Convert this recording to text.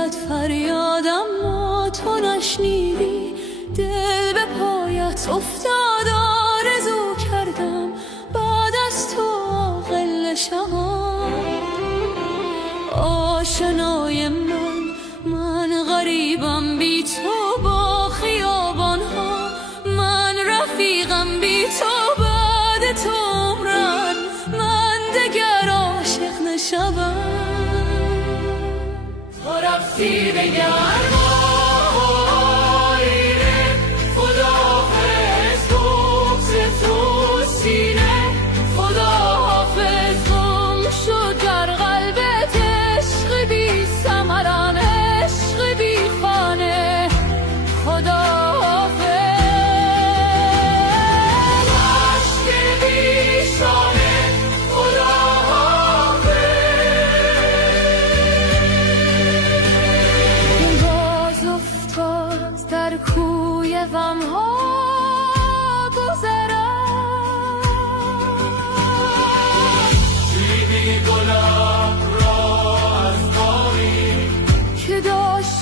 زد فریاد اما تو نشنیدی، دل به پایت افتاد آرزو کردم بعد از تو عاقل شوم. آشنای من غریبم بی تو با خیابان ها، من رفیقم بی تو بعد تو عمرن، من دگر عاشق نشوم. تو رفتی به گرمای خداحافظ بغض تو سینه، خداحافظ گم شد در قلبت عشق بی ثمران، عشق بی خانه، خداحافظ. عشق بی شانه، خداحافظ. باز افتاد در کوی غمها گذرم، چیدی گلم را از باغی که داشت